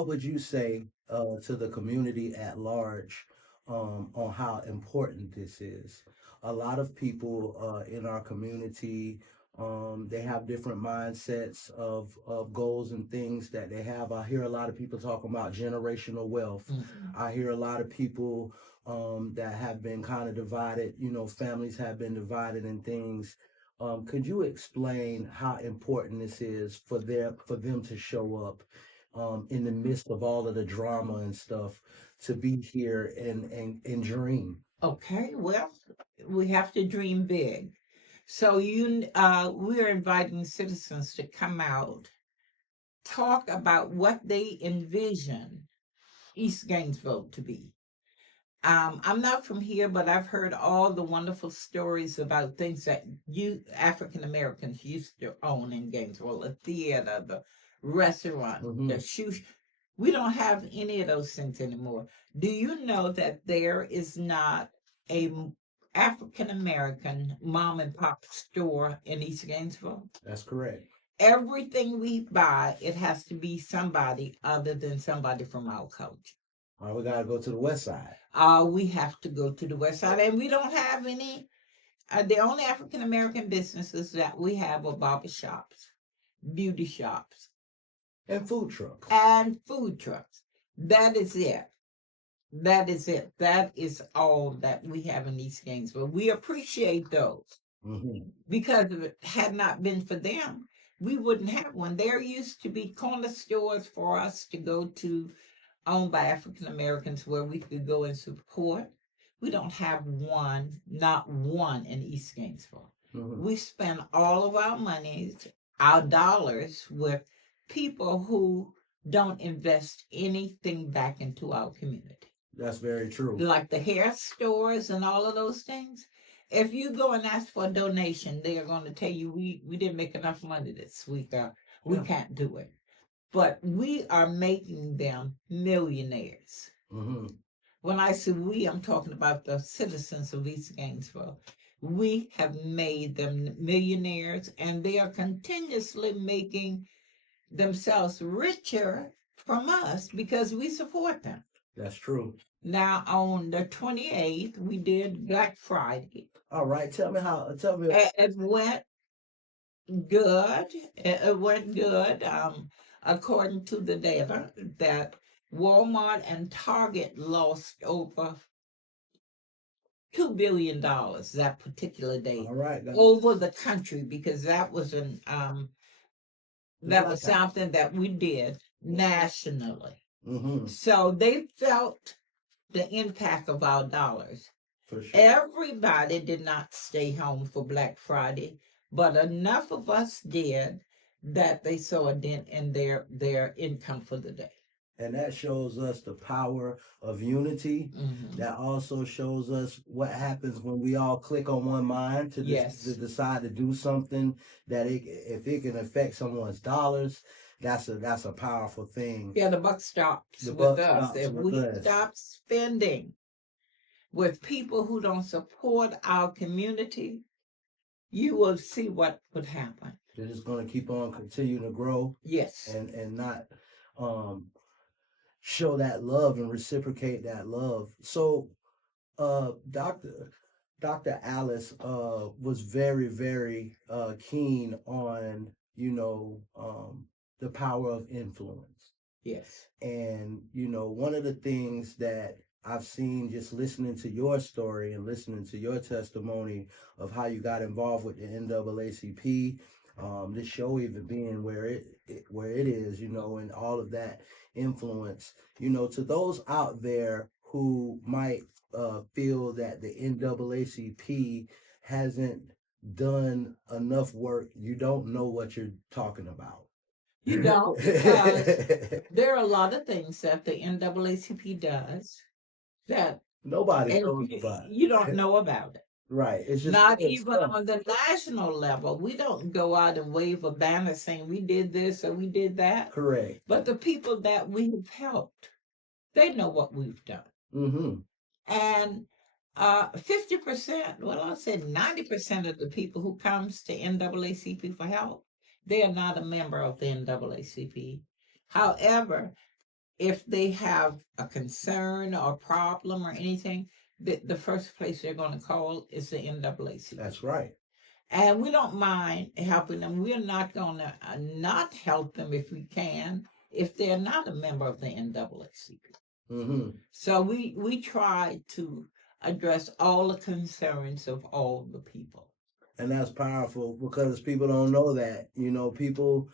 what would you say to the community at large on how important this is? A lot of people in our community, they have different mindsets of goals and things that they have. I hear a lot of people talking about generational wealth. Mhm. I hear a lot of people that have been kind of divided. You know, families have been divided and things. Could you explain how important this is for them to show up in the midst of all of the drama and stuff to be here and dream? Okay, well, we have to dream big. So we're inviting citizens to come out, talk about what they envision East Gainesville to be. I'm not from here, but I've heard all the wonderful stories about things that you African Americans used to own in Gainesville: the theater, the restaurant, Hmm. the shoe. We don't have any of those things anymore. Do you know that there is not a African American mom and pop store in East Gainesville? That's correct. Everything we buy, it has to be somebody other than somebody from our culture. All right, we gotta go to the west side. We have to go to the west side, and we don't have any. The only African American businesses that we have are barber shops, beauty shops, And food trucks. and food trucks. That is it. That is it. That is all that we have in East Gainesville. We appreciate those Hmm. because if it had not been for them, we wouldn't have one. There used to be corner stores for us to go to, owned by African Americans, where we could go and support. We don't have one, not one in East Gainesville. Hmm. We spend all of our monies, our dollars, with people who don't invest anything back into our community. That's very true. Like the hair stores and all of those things. If you go and ask for a donation, they are going to tell you we didn't make enough money this week, or we Yeah. can't do it. But we are making them millionaires. Hmm. When I say we, I'm talking about the citizens of East Gainesville. We have made them millionaires, and they are continuously making themselves richer from us because we support them. That's true. Now, on the 28th, we did Black Friday. All right, tell me how. Tell me. It went good. It went good. According to the data, that Walmart and Target lost over $2 billion that particular day All right, over the country, because that was the that was blackout. something that we did nationally. Hmm. So they felt the impact of our dollars. For sure. Everybody did not stay home for Black Friday, but enough of us did that they saw a dent in their income for the day. And that shows us the power of unity. Hmm. That also shows us what happens when we all click on one mind to Yes. decide to do something that if it can affect someone's dollars, that's a powerful thing. Yeah, the buck stops The with buck us. stops If with we us. stop spending with people who don't support our community, you will see what would happen. They're just going to keep on continuing to grow Yes. and not um, show that love and reciprocate that love. So, Dr. Alice was very keen on the power of influence. Yes. And one of the things that I've seen just listening to your story and listening to your testimony of how you got involved with the NAACP, this show even being where it is, and all of that influence, to those out there who might feel that the NAACP hasn't done enough work, you don't know what you're talking about. You don't, because there are a lot of things that the NAACP does that Nobody and knows about you don't it. know about it. Right. It's just Not good even stuff. on the national level. We don't go out and wave a banner saying we did this or we did that. Correct. But the people that we've helped, they know what we've done. Mm-hmm. And 50%, well, I said 90% of the people who comes to NAACP for help, they are not a member of the NAACP. However, if they have a concern or problem or anything, the first place they're going to call is the NAACP. That's right. And we don't mind helping them. We're not going to not help them if we can, if they're not a member of the NAACP. Mm-hmm. So we try to address all the concerns of all the people. And that's powerful because people don't know that. You know, people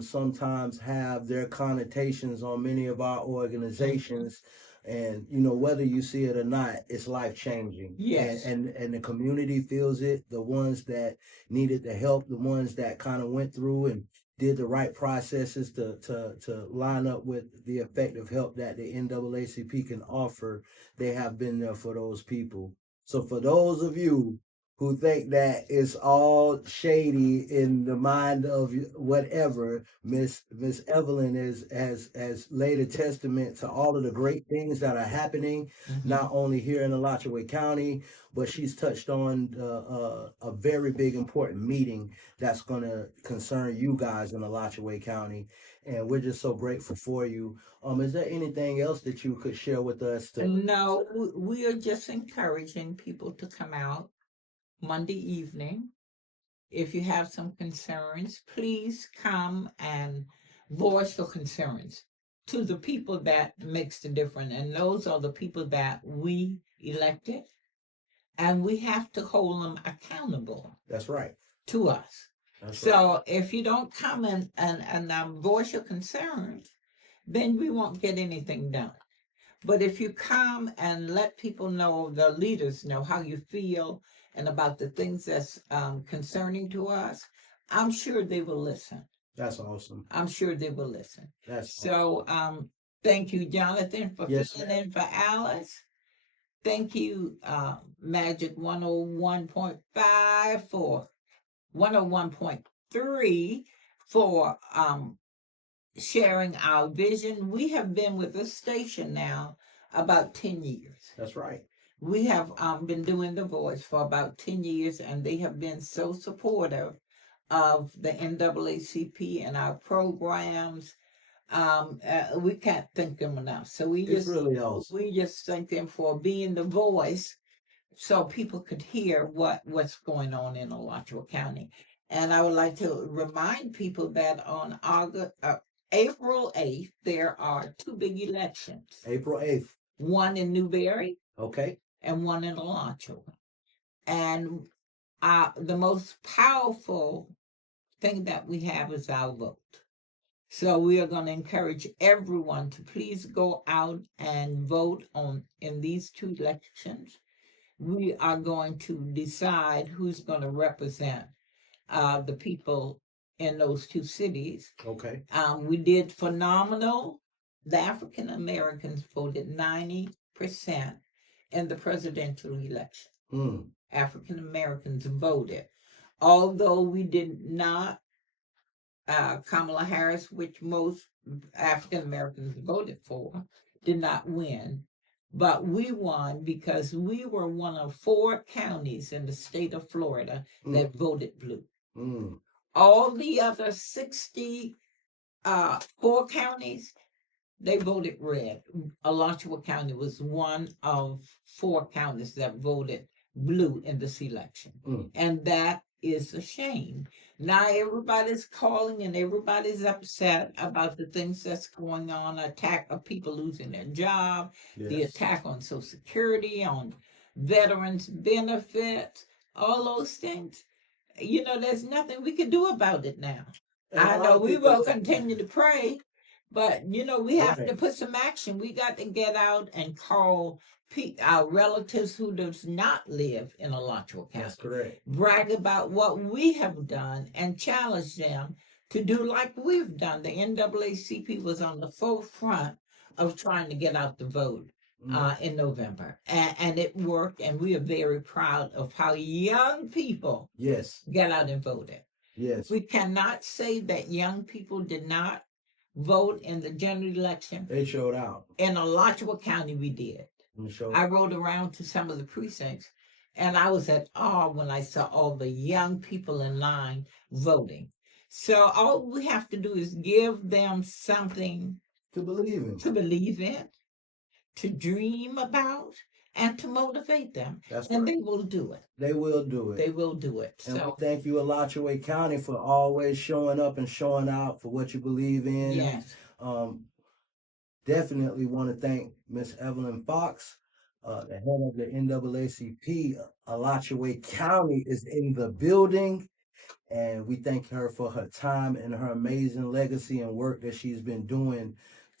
sometimes have their connotations on many of our organizations, and you know whether you see it or not, it's life changing. Yes. And the community feels it. The ones that needed the help, the ones that kind of went through and did the right processes to line up with the effective help that the NAACP can offer, they have been there for those people. So for those of you who think that it's all shady in the mind of whatever, Miss Evelyn has laid a testament to all of the great things that are happening, not only here in Alachua County, but she's touched on a very big important meeting that's going to concern you guys in Alachua County, and we're just so grateful for you. Is there anything else that you could share with us? No, we are just encouraging people to come out Monday evening. If you have some concerns, please come and voice your concerns to the people that makes the difference. And those are the people that we elected. And we have to hold them accountable. That's right. To us. That's so right. If you don't come and voice your concerns, then we won't get anything done. But if you come and let people know, the leaders know how you feel and about the things that's concerning to us, I'm sure they will listen. That's awesome. I'm sure they will listen. That's so. Thank you, Jonathan, for filling in for Alice. Thank you, Magic 101.5 for 101.3 for sharing our vision. We have been with this station now about 10 years. That's right. We have been doing The Voice for about 10 years, and they have been so supportive of the NAACP and our programs. We can't thank them enough. So it's really awesome. We just thank them for being the voice so people could hear what's going on in Alachua County. And I would like to remind people that on April 8th, there are two big elections. April 8th. One in Newberry. Okay. And one in Alachua. And the most powerful thing that we have is our vote. So we are going to encourage everyone to please go out and vote in these two elections. We are going to decide who's going to represent the people in those two cities. Okay. We did phenomenal. The African Americans voted 90% in the presidential election. African Americans voted. Although we did not, Kamala Harris, which most African Americans voted for, did not win. But we won because we were one of 4 counties in the state of Florida that voted blue. All the other 64 counties, they voted red. Alachua County was one of 4 counties that voted blue in this election. And that is a shame. Now everybody's calling and everybody's upset about the things that's going on, attack of people losing their job, the attack on Social Security, on veterans benefits, all those things. You know, there's nothing we can do about it now. I know we will continue to pray, but you know, we have to put some action. We got to get out and call our relatives who does not live in Alachua County. That's correct. Brag about what we have done and challenge them to do like we've done. The NAACP was on the forefront of trying to get out the vote in November. And it worked, and we are very proud of how young people get out and voted. Yes. We cannot say that young people did not vote in the general election. They showed out. In Alachua County, we did. I rode around to some of the precincts, and I was at awe when I saw all the young people in line voting. So all we have to do is give them something to believe in. to believe in, to dream about, and to motivate them. That's And right. they will do it. They will do it. They will do it. And we So, thank you, Alachua County, for always showing up and showing out for what you believe in. yes. Definitely want to thank Miss Evelyn Foxx, the head of the NAACP. Alachua County is in the building. And we thank her for her time and her amazing legacy and work that she's been doing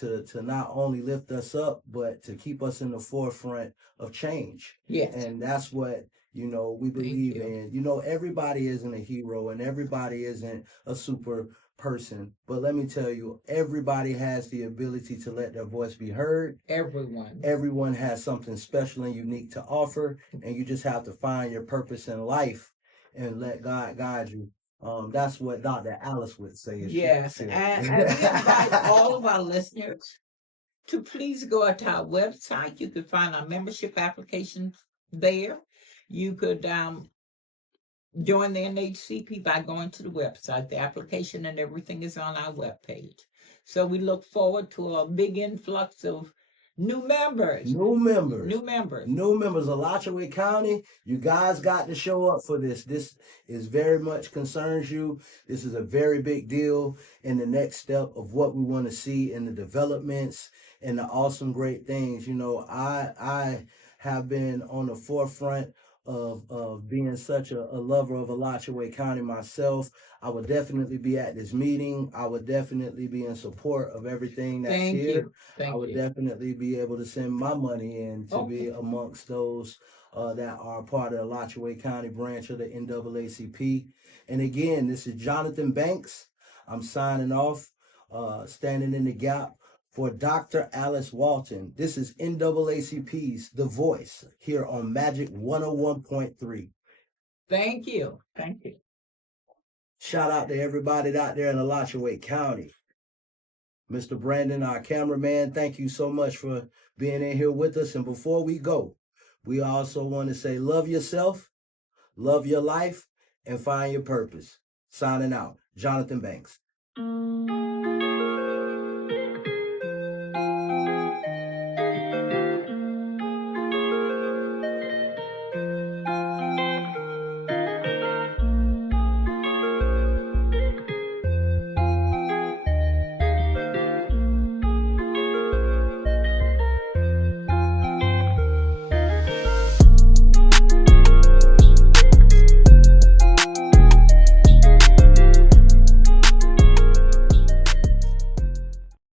to not only lift us up, but to keep us in the forefront of change. Yes. And that's what, we believe in. Everybody isn't a hero and everybody isn't a super person. But let me tell you, everybody has the ability to let their voice be heard. Everyone. Everyone has something special and unique to offer. And you just have to find your purpose in life and let God guide you. That's what Dr. Alice would say. Yes, and we invite all of our listeners to please go to our website. You can find our membership application there. You could join the NAACP by going to the website. The application and everything is on our webpage. So we look forward to a big influx of new members. New members. New members. New members. Alachua County, you guys got to show up for this. This is very much concerns you. This is a very big deal in the next step of what we want to see in the developments and the awesome, great things. I have been on the forefront of being such a lover of Alachua County myself. I would definitely be at this meeting. I would definitely be in support of everything that's Thank here. you. Thank I would you. definitely be able to send my money in to be amongst those that are part of the Alachua County branch of the NAACP. And again, this is Jonathan Banks. I'm signing off, standing in the gap for Dr. Alice Walton. This is NAACP's The Voice here on Magic 101.3. Thank you. Thank you. Shout out to everybody out there in Alachua County. Mr. Brandon, our cameraman, thank you so much for being in here with us. And before we go, we also want to say love yourself, love your life, and find your purpose. Signing out, Jonathan Banks.